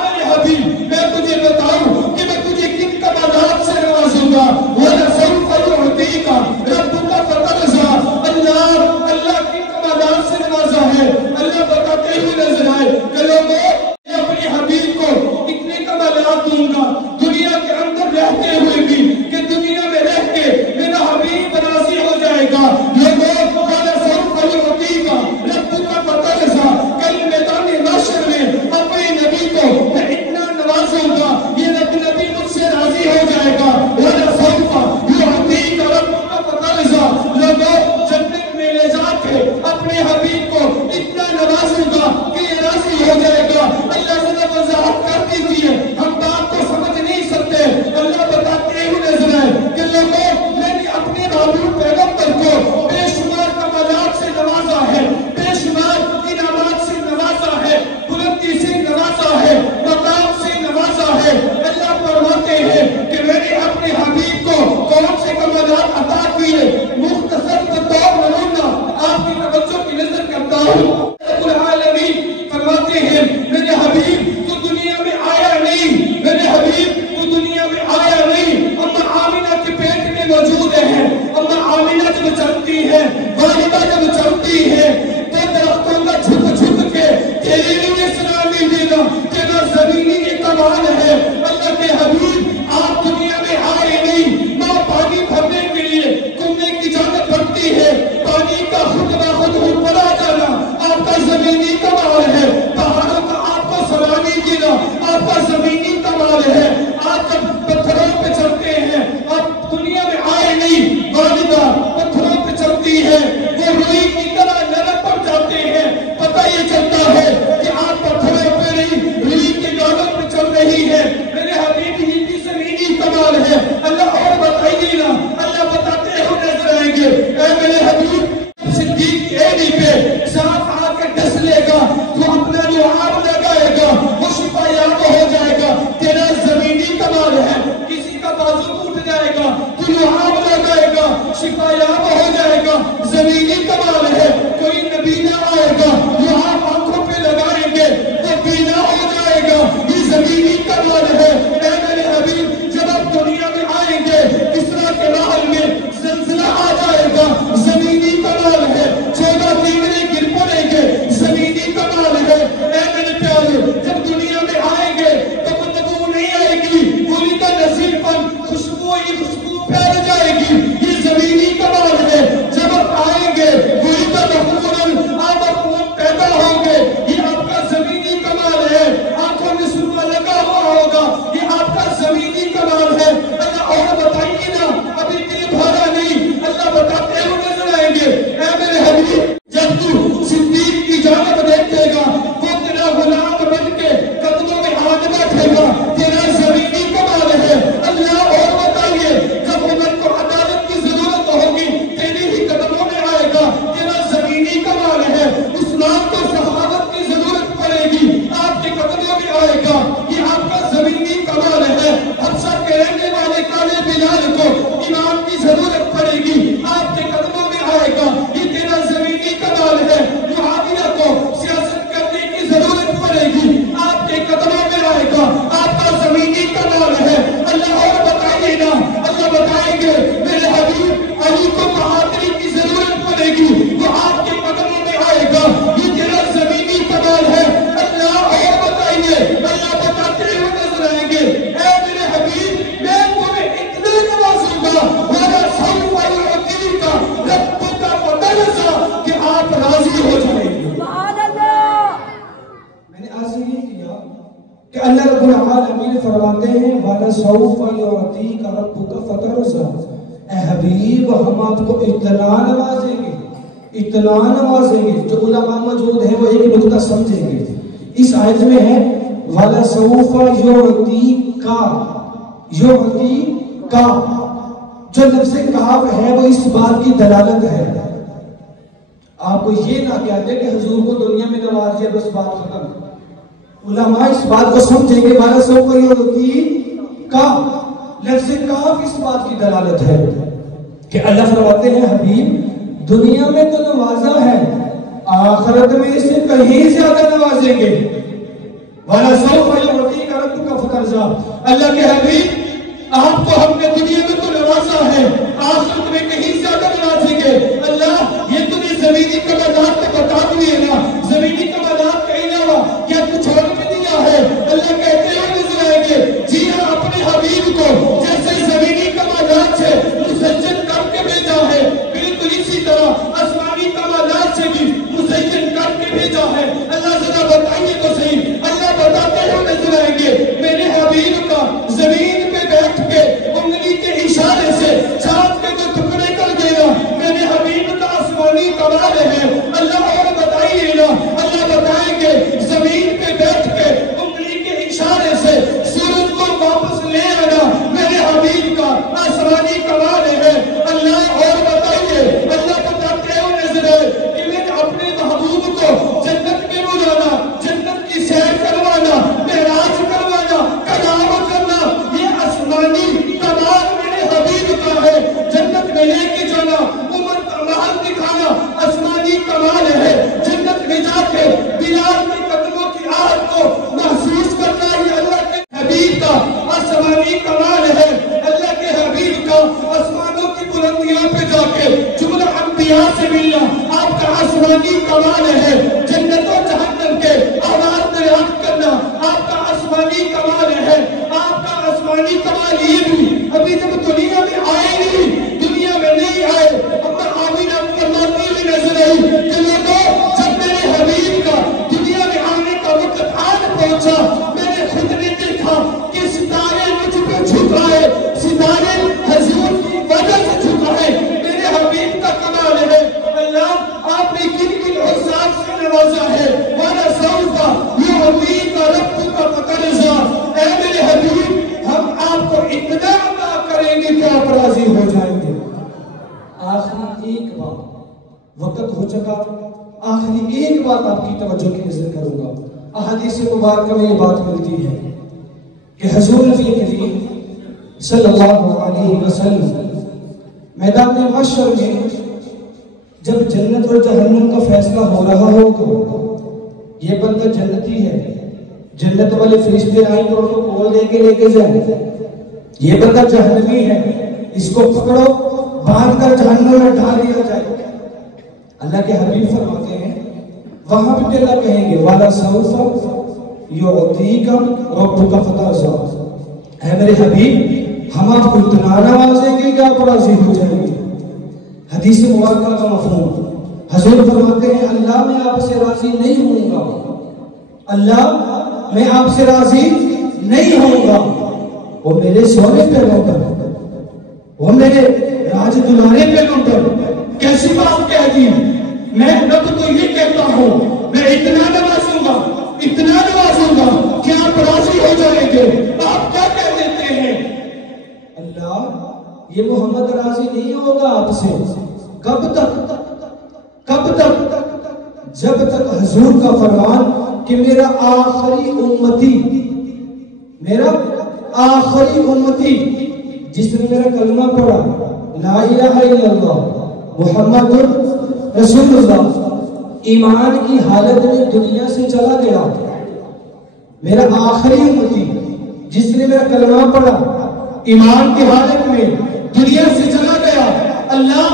میرے حبیب میں تجھے بتاؤں کہ میں تجھے کن کمالات سے نوازوں گا. وَلَسَوْفَ يُعْطِيكَ رَبُّكَ فَتَرْضَىٰ. اللہ کن کمالات سے نوازا ہے. اللہ بتاتے ہوئے نظر آئے کہ لوگوں میں اپنے حبیب کو اتنے کمالات دوں گا دنیا کے رہتے ہوئے بھی کہ دنیا میں رہ کے میرا حبیب راضی ہو جائے گا. لوگوں والا سوف یعطیک ربک فترضی، کل میدان محشر میں اپنے نبی کو میں اتنا نوازوں گا یہ نبی مجھ سے راضی ہو جائے گا. والا سوف یعطیک ربک فترضی، لوگوں جنت میں لے جا کے اپنے حبیب کو اتنا نوازوں گا کہ یہ راضی ہو جائے گا. اللہ سے وضاحت کر دیجیے، ہم بات کو سمجھ نہیں سکتے. اللہ بتاتے ہوئے نظر ہے کہ لوگوں میں نے اپنے محبوب پیغمبر کو بے شمار کمالات سے نوازا ہے، بے شمار انعامات سے نوازا ہے، بلندی سے نوازا ہے، مقام سے نوازا ہے. اللہ فرماتے ہیں کہ میں نے اپنے حبیب کو کون سے کمالات عطا کیے. مختصر بطور نمونہ آپ کی توجہ کی نظر کرتا ہوں. رب العالمین فرماتے ہیں میرے حبیب تو دنیا میں آیا نہیں، میرے حبیب تو دنیا میں آیا نہیں. اما آمینہ کے پیٹ میں موجود ہے. اما آمینہ جب چلتی ہے، والدہ جب چلتی ہے تو درختوں کا جھک کے تیرے لیے سلامی دینا تیرا زمینی کمال ہے. اللہ کے حبیب آپ دنیا میں آئے نہیں، ماں پانی بھرنے کے لیے کنویں کی جانب بڑھتی ہے، پانی کا خود بخود اوپر آ جانا آپ کا زمینی کمال ہے. پہاڑوں کا آپ کو سلامی دینا آپ کا زمینی کمال ہے. آپ جب پتھروں پہ چلتے ہیں، آپ دنیا میں آئے نہیں، والدہ پتھروں پہ چلتی ہے، وہ روئی کی طرح نرم پڑ جاتے ہیں. پتہ یہ چلتا ہے کہ آپ پتھروں پہ نہیں، روئی کے گالوں پہ چل رہی ہے. میرے حبیب ہی کی زمینی کمال ہے. اللہ اور بتائیے نا، اللہ بتاتے ہوئے نظر آئیں گے اے میرے حبیب صدیق کی ایڑی پہ سانپ آ کے ڈس لے گا تو اپنا لعاب لگائے گا، وہ شفا یاب ہو جائے گا. تیرا زمینی کمال ہے. کسی کا بازو ٹوٹ جائے گا تو لعاب لگائے گا، شفا یاب ہو جائے گا. زمینی کمال ہے. کوئی نبی نہ آئے گا، لعاب آنکھوں پہ لگائیں گے تو بینا ہو جائے گا. یہ زمینی کمال ہے. اے میرے حبیب جب آپ دنیا میں آئیں گے کسرا کے محل میں زلزلہ آ جائے گا، زمینی کمال ہے. 14 تیغرے گر پڑیں گے، زمینی کمال ہے. اے میرے پیارے جب دنیا میں آئیں گے تو بدبو نہیں آئے گی، پوری کا نصیب پن خوشبو ہی خوشبو پھیل جائے گی. یہ زمینی کمال ہے. جب آپ آئیں گے پوری کا مخمورن آپ مخمور پیدا ہوں گے، یہ آپ کا زمینی کمال ہے. آنکھوں میں سرما لگا ہوا ہوگا، یہ آپ کا زمینی کمال ہے. اللہ اور بتائیے نا، ابھی دل بھرا نہیں، اللہ بتاتے ہوئے نظر آئیں گے اے میرے حبیب جب تو صدیق کی جانب دیکھے گا وہ تیرا غلام بن کے قدموں میں ہاتھ بیٹھے گا، تیرا زمینی کمال ہے. اللہ اور بتائیے جب عمر کو عدالت کی ضرورت ہوگی تیرے ہی قدموں میں آئے گا، تیرا زمینی کمال ہے. عثمان کو صحابت کی ضرورت پڑے گی، آپ کے قدموں میں آئے گا، یہ آپ کا زمینی کمال ہے. حبشہ کے رہنے والے کالے بلال کو امام کی ضرورت پڑے گی، آپ کے قدموں میں آئے گا، یہ تیرا زمینی کمال ہے. معاویہ کو سیاست کرنے کی ضرورت پڑے گی، آپ کے قدموں میں آئے گا، آپ کا زمینی کمال ہے. اللہ اور بتائیے نا، اللہ بتائیں گے میرے حبیب علی کو بہادری کی ضرورت پڑے گی، وہ آپ کے قدموں میں آئے گا، یہ تیرا زمینی کمال ہے. اللہ اور بتائیے، اللہ بتاتے ہوئے نظر آئیں گے اے میرے حبیب میں تمہیں اتنا نوازوں گا وَلَا سَوْفَ يُعْطِيكَ رَبُّكَ فَتَرْضَىٰ کہ آپ راضی ہو جائیں گے. میں نے آج یہ کیا کہ اللہ رب العالمین فرماتے ہیں وَلَا سَوْفَ يُعْطِيكَ رَبُّكَ فَتَرْضَىٰ اے حبیب ہم آپ کو اتنا نوازیں گے، اتنا نوازیں گے. جو علماء موجود ہیں وہ ایک نقطہ سمجھیں گے. اس آیت میں ہے وَلَا سَوْفَ يُعْطِيكَ، يُعْطِيكَ جو لفظ کاف ہے وہ اس بات کی دلالت ہے. آپ کو یہ نہ کہتے کہ حضور کو دنیا میں نواز دیا بس بات ختم. علماء اس بات کو سمجھیں گے وَلَا سَوْفَ يُعْطِيكَ لفظ کاف اس بات کی دلالت ہے کہ اللہ فرماتے ہیں حبیب دنیا میں تو نوازا ہے، آخرت میں اسے کہیں زیادہ نوازیں گے. وَلَا سَوْفَ يُعْطِيكَ رَبُّكَ فَتَرْضَىٰ اللہ کے حبیب آپ کو ہم نے دنیا میں تو نوازا ہے، آخرت میں کہیں زیادہ نوازیں گے. اللہ یہ تو نے زمینی کمالات کو بتا دیے نا، زمینی کمالات کے علاوہ کیا کچھ اور بھی دیا ہے؟ اللہ کہتے ہیں نظر آئیں گے جی ہاں اپنے حبیب کو آسمانی کمال یہ بھی ابھی جب دنیا میں آئے نہیں، دنیا میں نہیں آئے، اما آمینہ فرماتی ہوئی نظر آئی کہ لوگوں جب میرے حبیب کا دنیا میں آنے کا وقت آن پہنچا، میں نے خود نے دیکھا کہ ستارے مجھ پہ جھکائے، ستارے حضور کی وجہ سے جھکائے، میرے حبیب کا کمال ہے۔ اللہ آپ نے کن کن حساب سے نوازا ہے، وانا سوفا یعطیک ربک فترضی، اے میرے حبیب ہم آپ کو اتنا عطا کریں گے کہ آپ راضی ہو جائیں گے۔ آخری ایک بات، وقت ہو چکا، آخری ایک بات آپ کی توجہ کی نظر کروں گا۔ احادیث مبارکہ میں یہ بات ملتی ہے کہ حضور نبی کریم صلی اللہ علیہ وسلم میدان محشر میں جب جنت اور جہنم کا فیصلہ ہو رہا ہو تو یہ بندہ جنتی ہے، جنت والے فرشتے آئیں تو ان کو کول دے کے لے کے جائیں، یہ بندہ جہنمی ہے، اس کو پکڑو باندھ کر جہنم میں ڈال دیا جائے۔ اللہ کے حبیب فرماتے ہیں وہاں بھی اللہ کہیں گے والا سوف یعطیک ربک فترضی، اے میرے حبیب ہم آپ کو اتنا نوازیں گے کہ آپ راضی ہو جائیں گے۔ حدیث مبارکہ کا مفہوم، حضور فرماتے ہیں اللہ میں آپ سے راضی نہیں ہوں گا، اللہ میں آپ سے راضی نہیں ہوں گا، وہ میرے سونے پیغمبر، وہ میرے راج دلارے پیغمبر، کیسی بات کہہ دی، میں رب تو یہ کہتا ہوں میں اتنا نوازوں گا، اتنا نوازوں گا کہ آپ راضی ہو جائیں گے۔ آپ کیا کہہ دیتے ہیں؟ اللہ یہ محمد راضی نہیں ہوگا آپ سے، کب تک؟ کب تک؟ جب تک حضور کا فرمان کہ میرا آخری امتی، میرا آخری امتی جس نے میرا کلمہ پڑھا لا الہ الا اللہ محمد رسول اللہ، ایمان کی حالت میں دنیا سے چلا گیا، میرا آخری امتی جس نے میرا کلمہ پڑھا ایمان کی حالت میں دنیا سے چلا گیا، اللہ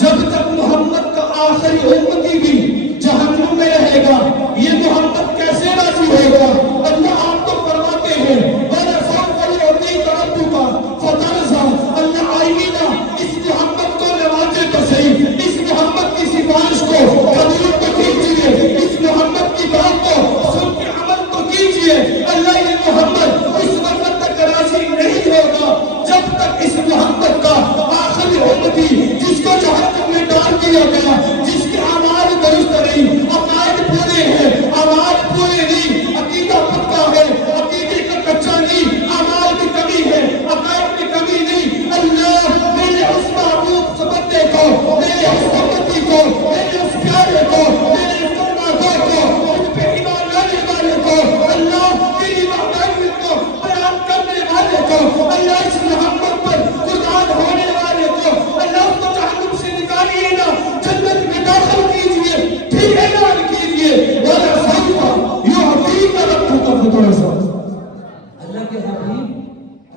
جب تک محمد کا آخری امتی بھی جہنم میں رہے گا یہ محمد کیسے راضی ہوگا؟ اللہ آپ تو فرماتے ہیں وَلَا سَوْفَ يُعْطِيكَ رَبُّكَ فَتَرْضَىٰ، اللہ آئینہ اس محمد کو نوازے تو صحیح، اس محمد کی سفارش کو قبول تو کیجئے، اس محمد کی بات کو سن کے عمل تو کیجئے۔ اللہ یہ محمد اس وقت تک راضی نہیں ہوگا جب تک اس محمد کا آخری امتی جس کو جہنم میں ڈال دیا گیا، جس کے اعمال درست نہیں، عقائد پورے ہیں، اعمال پورے نہیں، عقیدہ پکا ہے، عقیدے کا کچا نہیں، اعمال کی کمی ہے، عقائد کی کمی نہیں، اللہ میرے اس محبوب بندے کو، میرے اس امتی کو، میرے اس پیارے کو، میرے اس فرمانبر کو، ان پہ ایمان لانے والے کو، اللہ تیری وحدانیت کو بیان کرنے والے کو، اللہ اس محمد پر قربان ہونے والے کو، اللہ اس کو جہنم سے نکالیے نا، جنت میں داخل کیجئے، ٹھیک اعلان کیجئے وَلَا سَوْفَ يُعْطِيكَ رَبُّكَ فَتَرْضَىٰ۔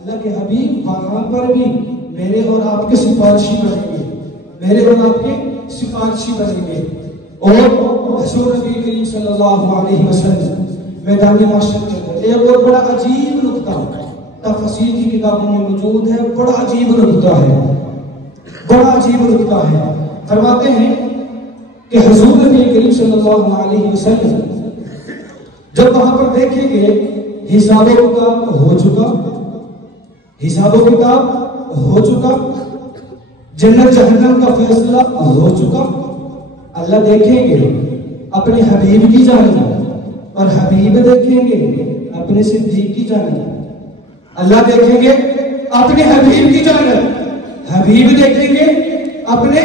اللہ کے حبیب وہاں پر بھی میرے اور آپ کے سفارشی بنیں گے، میرے اور آپ کے سفارشی بنیں گے۔ اور حضور نبی کریم صلی اللہ علیہ وسلم میدان محشر کے اندر ایک اور بڑا عجیب نقطہ تفسیر کی کتابوں میں موجود ہے، بڑا عجیب نقطہ ہے، بڑا عجیب نقطہ ہے۔ فرماتے ہیں کہ حضور نبی کریم صلی اللہ علیہ وسلم جب وہاں پر دیکھیں گے حساب و کتاب ہو چکا، حساب و کتاب ہو چکا، جنت جہنم کا فیصلہ ہو چکا، اللہ دیکھیں گے اپنے حبیب کی جانب اور حبیب دیکھیں گے اپنے صدیق کی جانب، اللہ دیکھیں گے اپنے حبیب کی جانب، حبیب دیکھیں گے اپنے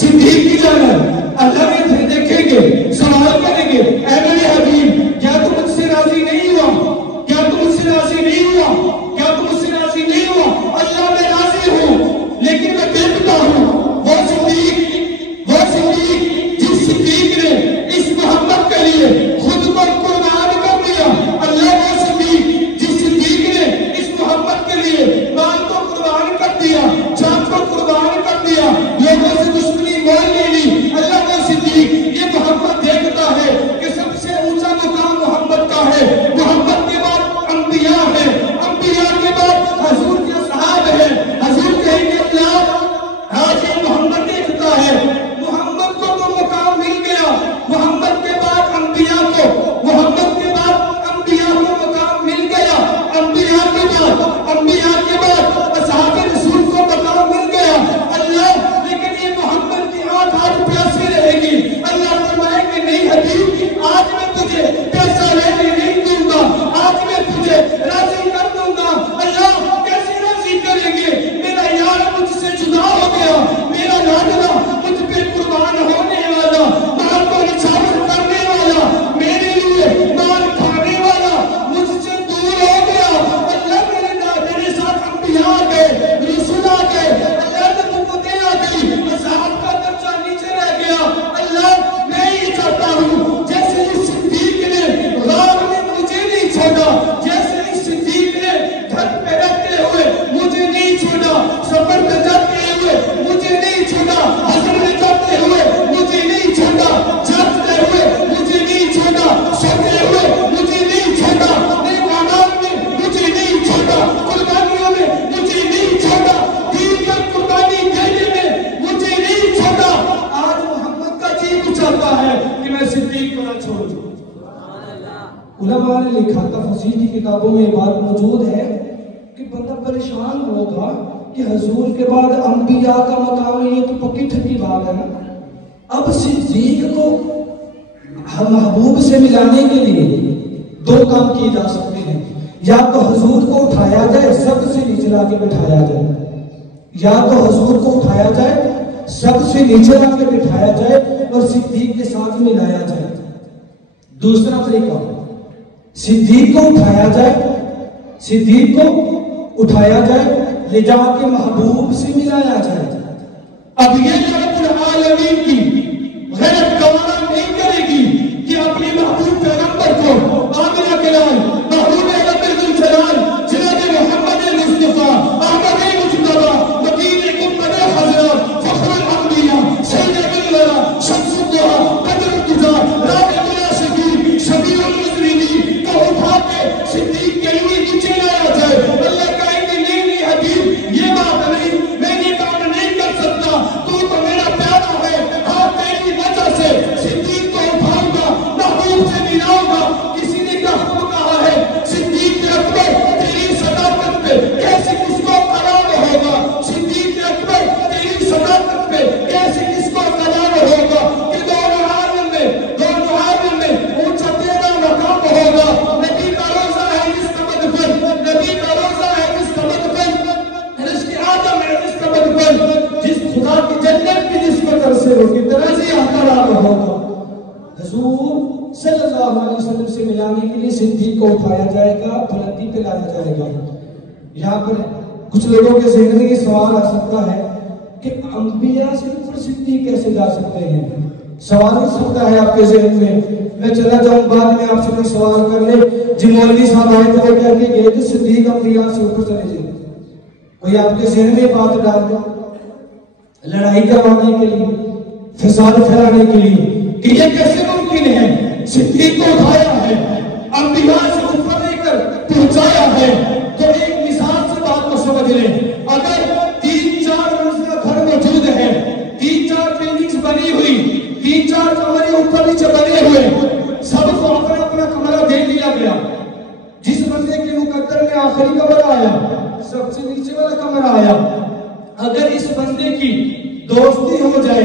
صدیق کی جانب، اللہ میں پھر دیکھیں گے سوال کریں گے اے میرے حبیب کیا تم مجھ سے راضی نہیں ہوا؟ کیا تم مجھ سے راضی نہیں ہوا؟ کیا تم مجھ سے راضی نہیں ہوا؟ اللہ میں راضی ہوں لیکن میں دیکھتا ہوں وہ صدیق جس صدیق نے اس محمد کے لیے خود کو قربان کر دیا، اللہ وہ صدیق جس صدیق نے اس محمد کے لیے مال کو قربان کر دیا، جان کو قربان کر دیا، لوگوں سے دشمنی مول لے لی، اللہ کتابوں میں یہ بات موجود ہے کہ بندہ پریشان ہوگا کہ حضور کے بعد انبیاء کا مقام ہے، یہ تو پکی ٹھکی بات ہے نا۔ اب صدیق کو محبوب سے ملانے کے لیے دو کام کیے جا سکتے ہیں، یا تو حضور کو اٹھایا جائے سب سے نیچے لا کے بٹھایا جائے، یا تو حضور کو اٹھایا جائے سب سے نیچے لا کے بٹھایا جائے اور صدیق کے ساتھ ملایا جائے۔ دوسرا طریقہ، صدیق کو اٹھایا جائے، صدیق کو اٹھایا جائے لے جا کے محبوب سے ملایا جائے۔ اب یہ رب العالمین کی غیرت گوارا نہیں کرے گی کہ اپنے محبوب پیغمبر کو آمنہ کے لال محبوب رب الجلال جناب محمد مصطفیٰ احمد مجتبیٰ وکیل امت حضرات فخر الانبیاء سید الورا شمس الضحیٰ بدر الدجا راہ العاشقین شفیع المذنبین کو اٹھا کے صدیق کے لیے نیچے لایا جائے۔ اللہ کہے کہ نہیں حبیب یہ بات نہیں، میں یہ کام نہیں کر سکتا، تو میرا پیارا ہے، ہاں تیری وجہ سے صدیق کو اٹھاؤں گا، محبوب سے ملاؤں گا۔ کسی نے کہا ہے صدیق اکبر تیری صداقت پہ کیسے کس کو قرار ہوگا، صدیق اکبر تیری صداقت پہ کیسے کس کو قرار ہوگا کہ دونوں عالم میں اونچا تیرا مقام ہوگا۔ نبی کا روزہ ہے اس کا مدفن، نبی کا روزہ ہے اس کا مدفن، رشک آدم ہے اس کا مدفن، جس خدا کی جنت کی جس قدر سے وہ کتنا زیادہ قرار ہوگا۔ حضور صلی اللہ علیہ وسلم سے ملانے کے لیے صدیق کو اٹھایا جائے گا، بلندی پہ لایا جائے گا۔ یہاں پر کچھ لوگوں کے ذہن میں یہ سوال آ سکتا ہے کہ انبیاء سے اوپر صدیق کیسے جا سکتے ہیں؟ سوال ہو سکتا ہے آپ کے ذہن میں چلا جاؤں بعد میں آپ سے کوئی سوال کر لے جی مولوی صاحب آئے تو کہہ کے گئے کہ صدیق انبیاء سے اوپر چلے جائیں، کوئی آپ کے ذہن میں بات ڈال دے لڑائی کروانے کے لیے، فساد پھیلانے کے لیے کہ یہ کیسے ممکن ہے؟ صدیق کو اٹھایا ہے، انبیاء سے اوپر لے کر پہنچایا ہے۔ تو ایک مثال سے بات کو سمجھ لیں، اگر 3-4 منزلہ گھر موجود ہے، 3-4 بلڈنگز بنی ہوئی، 3-4 کمرے اوپر نیچے بنے ہوئے، سب کو اپنا اپنا کمرہ دے دیا گیا۔ جس بندے کے مقدر میں آخری کمرہ آیا، سب سے نیچے والا کمرہ آیا، اگر اس بندے کی دوستی ہو جائے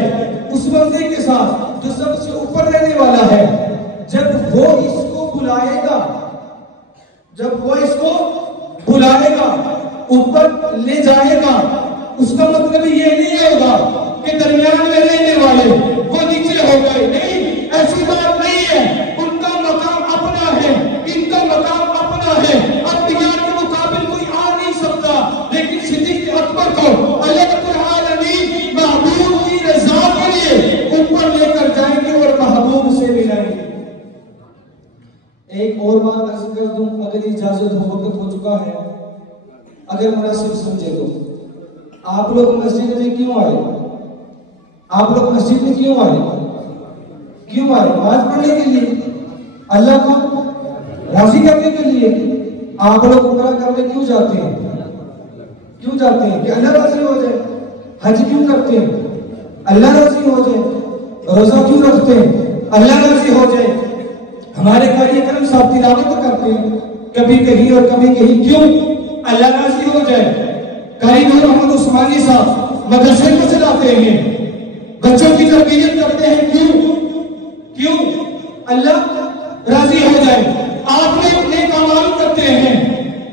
اس بندے کے ساتھ جو سب سے اوپر رہنے والا ہے، جب وہ اس کو بلائے گا، جب وہ اس کو بلائے گا اوپر لے جائے گا، اس کا مطلب یہ نہیں ہوگا کہ درمیان میں رہنے والے وہ نیچے ہو گئے، نہیں، ایسی بات نہیں ہے۔ ان کا مقام اپنا ہے، ان کا مقام اپنا ہے، انبیاء کے مقابل کوئی آ نہیں سکتا۔ لیکن صدیق اکبر کو اللہ رب العالمین محبوب کی رضا کے لیے اوپر لے کر جائیں گے اور محبوب سے ملائیں گے۔ ایک اور بات عرض کر دوں، اگر اجازت ہو، وقت ہو چکا ہے، اگر مناسب سمجھے تو آپ لوگ مسجد میں کیوں آئے؟ آپ لوگ مسجد میں کیوں آئے؟ کیوں آئے؟ نماز پڑھنے کے لیے، اللہ کو راضی کرنے کے لیے۔ آپ لوگ عمرہ کرنے کیوں جاتے ہیں؟ کیوں جاتے ہیں؟ کہ اللہ راضی ہو جائے۔ حج کیوں کرتے ہیں؟ اللہ راضی ہو جائے۔ روزہ کیوں رکھتے ہیں؟ اللہ راضی ہو جائے۔ ہمارے قاری کرم صاحب تلاوت کرتے ہیں کبھی کہیں اور کبھی کہیں، کیوں؟ اللہ راضی ہو جائے۔ قاری نور محمد عثمانی صاحب مدرسے کو چلاتے ہیں، بچوں کی تربیت کرتے ہیں، کیوں؟ اللہ راضی ہو جائے۔ آپ نے اپنے کامال کرتے ہیں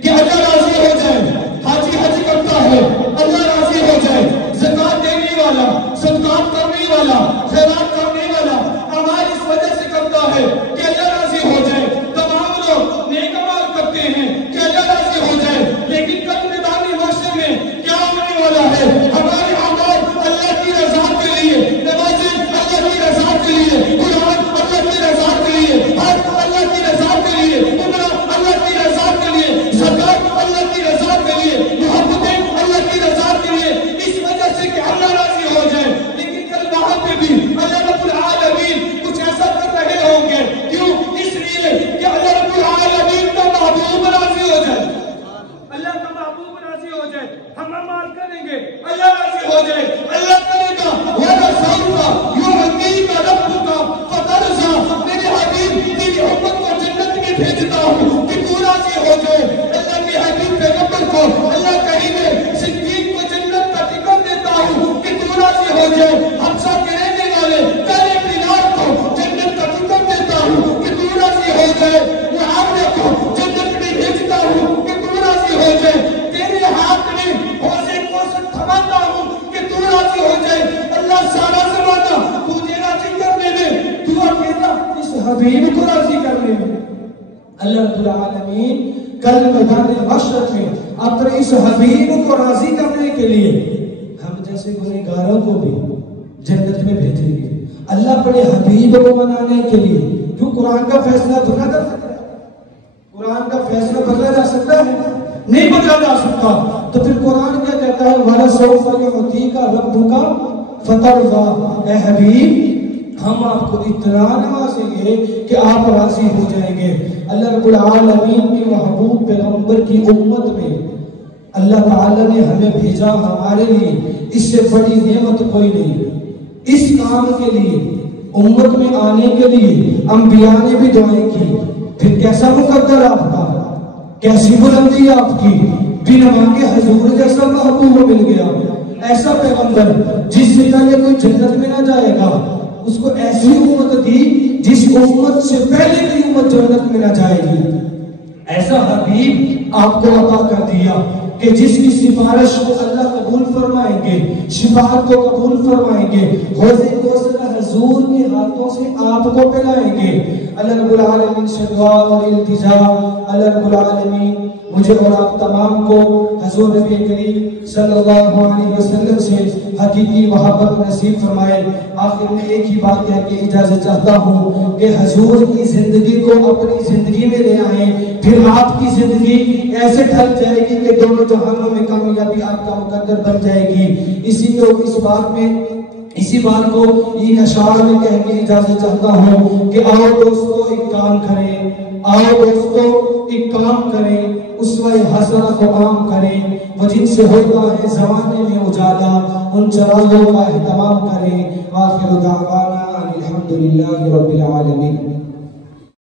کہ اللہ راضی ہو جائے۔ حاجی حج کرتا ہے، اللہ راضی ہو جائے۔ زکات دینے والا، صدقات کرنے والا، خیرات کرنے والا اعمال اس وجہ سے کرتا ہے کہ اللہ راضی ہو جائے۔ تمام لوگ نیک اعمال کرتے ہیں کہ اللہ راضی ہو جائے، لیکن کل میدان محشر میں کیا ہونے والا ہے؟ ہمارے اعمال اللہ کی رضا کے لیے، نمازیں اللہ کی رضا کے لیے، قرآن اللہ کی رضا کے لیے، حج اللہ کی رضا کے لیے، عمرہ اللہ کی رضا کے لیے، زکات اللہ کی رضا کے لیے، محبتیں اللہ کی رضا کے لیے، اس وجہ سے کہ اللہ راضی ہو جائے۔ لیکن کل وہاں پہ بھی اللہ رب العالمین کچھ ایسا کر رہے ہوں گے، کیوں؟ اس لیے کہ اللہ رب العالمین کا محبوب راضی ہو جائے، اللہ کا محبوب راضی ہو جائے۔ ہم عمال کریں گے، اللہ راضی ہو جائے، اللہ کرے گا وَلَسَوْفَ يُعْطِيكَ رَبُّكَ فَتَرْضَىٰ۔ میرے حبیب تیری امت کو جنت میں بھیجتا ہوں کہ تو راضی ہو ہو جائے۔ اللہ کے حبیب پیغمبر کو اللہ کہیں گے صدیق کو جنت کا ٹکٹ دیتا ہوں کہ تو راضی ہو جائے۔ حفصہ کے رہنے والے پہلے بلال کو جنت کا ٹکٹ دیتا ہوں کہ تو راضی ہو جائے۔ معاویہ کو جنت میں بھیجتا ہوں کہ تو راضی ہو جائے۔ تیرے ہاتھ میں حوض کوثر تھماتا ہوں کہ تو راضی ہو جائے۔ اللہ سارا زمانہ تجھے راضی کرنے میں، تو اکیلا اس حبیب کو راضی کرنے میں۔ اللہ رب العالمین کل میدان محشر میں اپنے اس حبیب کو راضی کرنے کے لیے ہم جیسے گنہگاروں کو بھی جنت میں بھیجیں گے۔ اللہ اپنے حبیب کو منانے کے لیے، کیوں قرآن کا فیصلہ بدلا جا سکتا ہے؟ قرآن کا فیصلہ بدلا جا سکتا ہے؟ نہیں بدلا جا سکتا۔ تو پھر قرآن کیا کہتا ہے؟ وَلَسَوْفَ يُعْطِيكَ رَبُّكَ فَتَرْضَىٰ، اے حبیب ہم آپ کو اتنا نوازیں گے کہ آپ راضی ہو جائیں گے۔ اللہ رب العالمین کے محبوب پیغمبر کی امت میں اللہ تعالیٰ نے ہمیں بھیجا ہمارے لیے، اس سے بڑی نعمت کوئی نہیں۔ اس کام کے لیے امت میں آنے کے لیے انبیاء نے بھی دعائیں کی، پھر کیسا مقدر آپ کا، کیسی بلندی آپ کی، بنا مانگے حضور جیسا محبوب مل گیا، ایسا پیغمبر جس سے پہلے کوئی جنت میں نہ جائے گا، اس کو ایسی امت دی جس امت سے پہلے کی امت جنت میں نہ جائے گی۔ ایسا حبیب آپ کو عطا کر دیا کہ جس کی سفارش کو اللہ قبول فرمائیں گے، شفاعت کو قبول فرمائیں گے، حوض کوثر حضور کے ہاتھوں سے آپ کو پلائیں گے۔ اللہ رب العالمین سے دعا اور التجا، اللہ رب العالمین مجھے اور آپ تمام کو حضور نبی کریم صلی اللہ علیہ وسلم سے حقیقی محبت نصیب فرمائے۔ آخر میں ایک ہی بات کہہ کے اجازت چاہتا ہوں کہ حضور کی زندگی کو اپنی زندگی میں لے آئیں، پھر آپ کی زندگی ایسے ڈھل جائے گی کہ دونوں جہانوں میں کامیابی آپ کا مقدر بن جائے گی۔ اسی بات کو ان اشعار میں کہہ کے اجازت چاہتا ہوں کہ آؤ دوستو ایک کام کریں، آؤ دوستو ایک کام کریں، اسوہ حسنہ کو عام کریں، وہ جن سے ہوتا ہے زمانے میں اجالا، ان چراغوں کا اہتمام کریں۔ وآخر دعوانا الحمدللہ رب العالمین۔